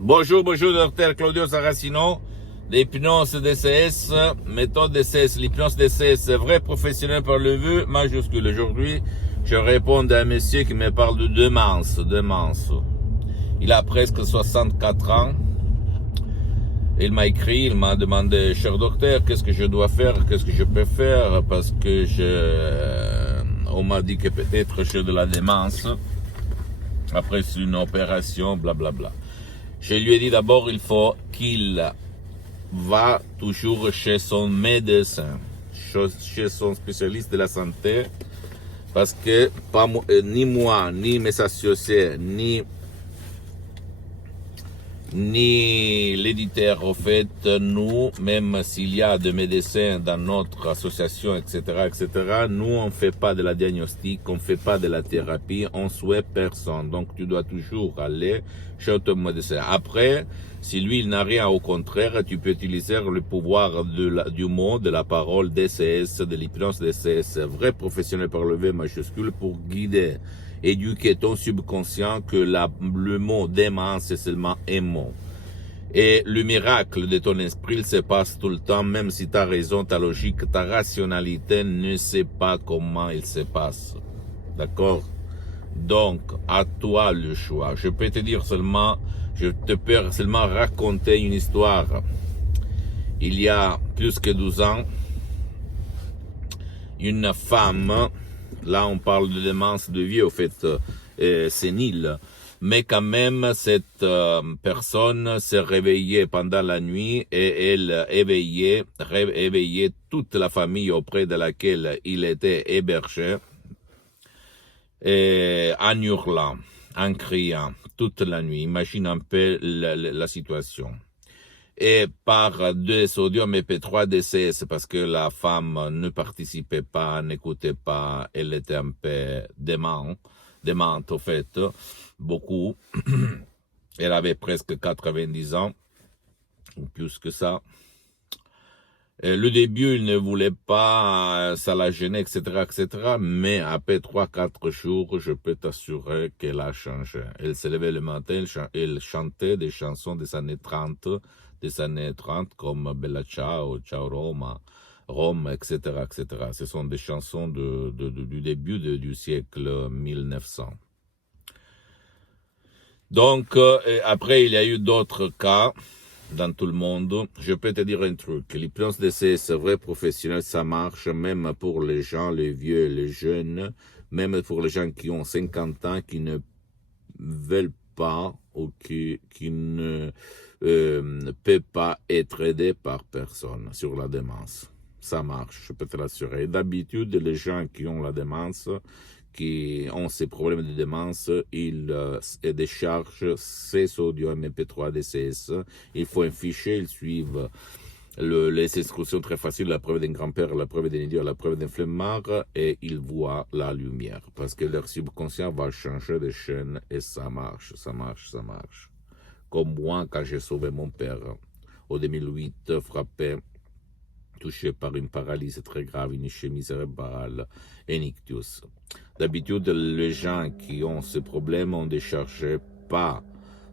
Bonjour, docteur Claudio Saracino, l'hypnose DCS, méthode DCS, l'hypnose DCS, vrai professionnel par le vœu majuscule. Aujourd'hui, je réponds à un monsieur qui me parle de démence. Il a presque 64 ans. Il m'a écrit, il m'a demandé, cher docteur, qu'est-ce que je dois faire, qu'est-ce que je peux faire, parce que on m'a dit que peut-être j'ai de la démence après une opération, blablabla. Je lui ai dit d'abord, il faut qu'il va toujours chez son médecin, chez son spécialiste de la santé, parce que ni moi, ni mes associés, ni l'éditeur, au fait, nous, même s'il y a des médecins dans notre association, etc., nous, on fait pas de la diagnostic, on fait pas de la thérapie, on souhaite personne. Donc, tu dois toujours aller chez ton médecin. Après, si lui, il n'a rien, au contraire, tu peux utiliser le pouvoir du mot, de la parole DCS, de l'hypnose DCS, vrai professionnel par le V majuscule, pour guider, éduquer ton subconscient que le mot démence, c'est seulement un mot. Et le miracle de ton esprit, il se passe tout le temps, même si ta raison, ta logique, ta rationalité ne sait pas comment il se passe. D'accord? Donc, à toi le choix. Je peux te dire seulement, je te peux seulement raconter une histoire. Il y a plus que 12 ans, une femme, là on parle de démence de vie, au fait, sénile, mais quand même cette personne s'est réveillée pendant la nuit et elle réveillait toute la famille auprès de laquelle il était hébergé, et en hurlant, en criant toute la nuit. Imagine un peu la situation. Et par deux audios MP3 DCS, parce que la femme ne participait pas, n'écoutait pas, elle était un peu démente au fait, beaucoup. Elle avait presque 90 ans, ou plus que ça. Et le début, il ne voulait pas, ça la gênait, etc., mais après 3-4 jours, je peux t'assurer qu'elle a changé. Elle s'est levée le matin, elle chantait des chansons des années 30, comme Bella Ciao, Ciao Roma, Rome, etc., Ce sont des chansons du début du siècle 1900. Donc, après, il y a eu d'autres cas dans tout le monde. Je peux te dire un truc, l'hypnose DCS, vrai professionnel, ça marche même pour les gens, les vieux, les jeunes, même pour les gens qui ont 50 ans, qui ne veulent pas ou qui ne peut pas être aidé par personne sur la démence. Ça marche, je peux te l'assurer. D'habitude, les gens qui ont la démence, qui ont ces problèmes de démence, ils déchargent ces audios MP3 DCS. Il faut un fichier, ils suivent les instructions très faciles, la preuve d'un grand-père, la preuve d'un idiot, la preuve d'un flemmard, et ils voient la lumière. Parce que leur subconscient va changer de chaîne et ça marche. Comme moi, quand j'ai sauvé mon père, au 2008, frappé, touché par une paralysie très grave, une ischémie cérébrale, un ictus. D'habitude, les gens qui ont ce problème ont déchargé pas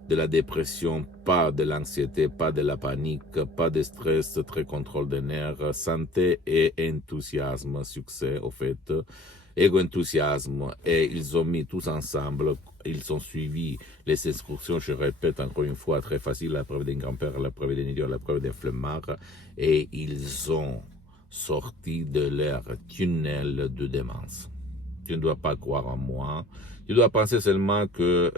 de la dépression, pas de l'anxiété, pas de la panique, pas de stress, très contrôle des nerfs, santé et enthousiasme, succès au fait, égo-enthousiasme, et ils ont mis tous ensemble, ils ont suivi les instructions, je répète encore une fois, très facile, la preuve d'un grand-père, la preuve d'un idiot, la preuve d'un flemmard, et ils ont sorti de leur tunnel de démence. Tu ne dois pas croire en moi. Tu dois penser seulement que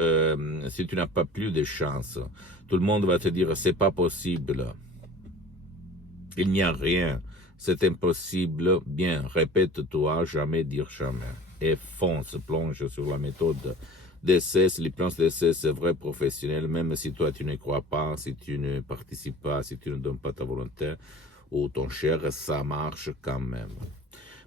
si tu n'as pas plus de chance, tout le monde va te dire c'est pas possible. Il n'y a rien. C'est impossible. Bien, répète-toi, jamais dire jamais. Et fonce, plonge sur la méthode DCS, l'hypnose DCS, c'est vrai professionnel, même si toi tu ne crois pas, si tu ne participes pas, si tu ne donnes pas ta volonté ou ton cher, ça marche quand même.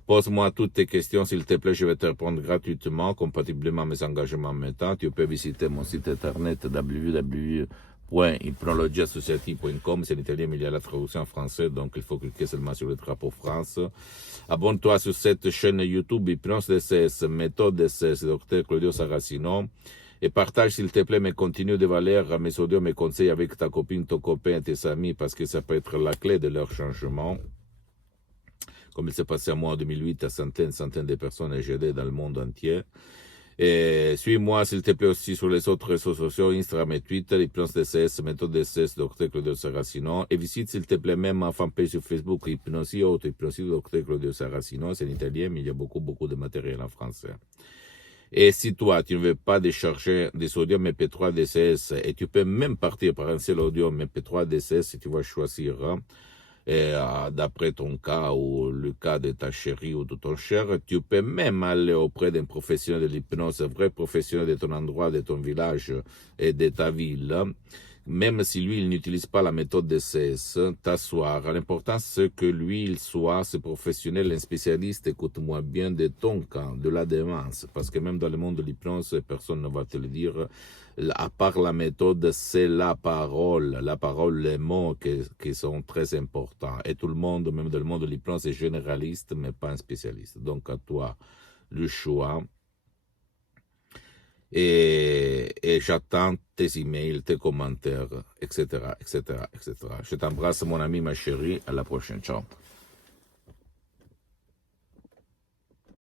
Pose-moi toutes tes questions, s'il te plaît, je vais te répondre gratuitement, compatiblement à mes engagements maintenant. Tu peux visiter mon site internet www.hypnologieassociative.com. C'est en italien, mais il y a la traduction en français, donc il faut cliquer seulement sur le drapeau France. Abonne-toi sur cette chaîne YouTube, Hypnose DCS, méthode DCS, Dr Claudio Saracino. Et partage, s'il te plaît, mes contenus de valeur, mes audios, mes conseils avec ta copine, ton copain, tes amis, parce que ça peut être la clé de leur changement. Comme il s'est passé à moi en 2008, à centaines de personnes et j'ai aidé dans le monde entier. Et suis-moi, s'il te plaît, aussi sur les autres réseaux sociaux, Instagram et Twitter, Hypnose DCS, Méthode DCS, Dr. Claudio Saracino. Et visite, s'il te plaît, même ma fanpage sur Facebook, Hypnosie Auto, Hypnosie Dr. Claudio Saracino. C'est en italien, mais il y a beaucoup de matériel en français. Et si toi, tu ne veux pas décharger des audios MP3 DCS, et tu peux même partir par un seul audio MP3 DCS, si tu vas choisir, d'après ton cas ou le cas de ta chérie ou de ton cher, tu peux même aller auprès d'un professionnel de l'hypnose, un vrai professionnel de ton endroit, de ton village et de ta ville. Même si lui, il n'utilise pas la méthode DCS, t'asseoir. L'important, c'est que lui, il soit ce professionnel, un spécialiste, écoute-moi bien, de ton camp, de la démence. Parce que même dans le monde de l'hypnose, personne ne va te le dire. À part la méthode, c'est la parole, les mots qui sont très importants. Et tout le monde, même dans le monde de l'hypnose, est généraliste, mais pas un spécialiste. Donc, à toi, le choix. Et j'attends tes emails, tes commentaires, etc., etc., etc. Je t'embrasse, mon ami, ma chérie. À la prochaine. Ciao.